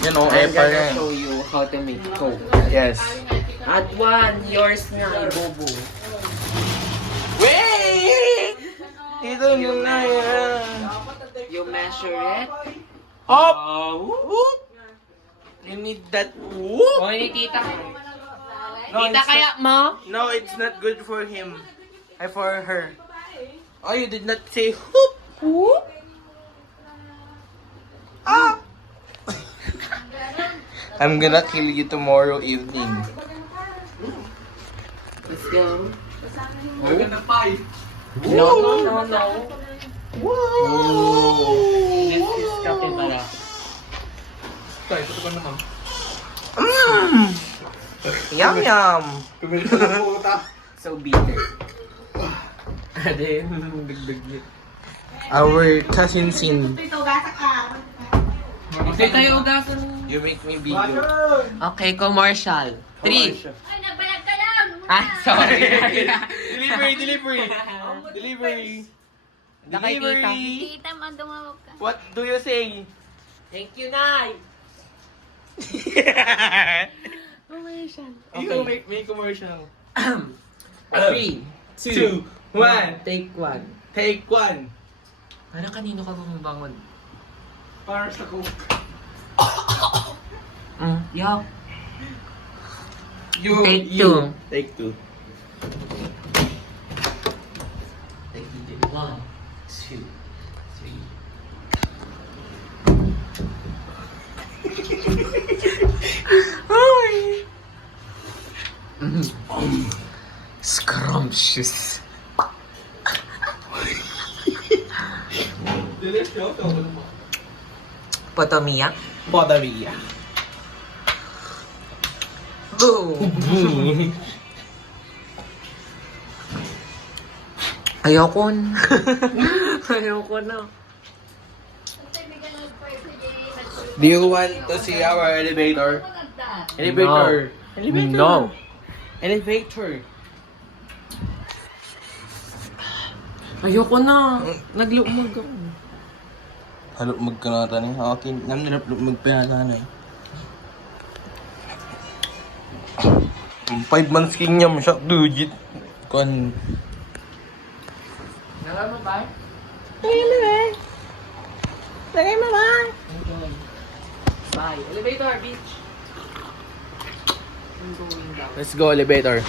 Yan o, I'm epa gonna yan. show you how to make Coke. Yes. At one, yours na, Bobo. Wait! Ito yun na yan. You measure it. Hop! Whoop. Whoop! You need that whoop! O, ini tita. No, Tita it's kaya mo? No, it's not good for him. For her. Oh, you did not say whoop! Whoop. Ah! I'm gonna kill you tomorrow evening. Let's go. We're gonna fight. No. Whoa! This is capybara. Tayo, ito ka naman. Yum yum! Tumilito na po ta. So bitter. Adin, dagdag niya. Our cousin Sin. Okay tayo ugasan. You make me video. Okay, commercial. 3. Ay, nagbalag ka lang! Ah, sorry. Delivery! Nakikita. Tita, dumawag ka. What do you say? Thank you, Nay. Commercial. You make me commercial. 3, 2, 1. take 1. Take 1. Ano kanino ka bumabangon? Para sa Coke. Yuck. You, Take you. 2. Take 2. Take 1, 2, 3. Scrumptious. Delicious. Potomiya. Podavia. Boom. Ayoko na. Ayoko na. Do you want to see our elevator? Elevator. Elevator. No. Elevator. Ayoko na. Naglumag ako. Halo magkanata ni akin. Namnilap magpayala na eh. 5 months king niya siya. Dujit. Kon. Nalala mo ba? Lagay mo ba? Bye. Elevator, beach. I'm going down. Let's go elevator.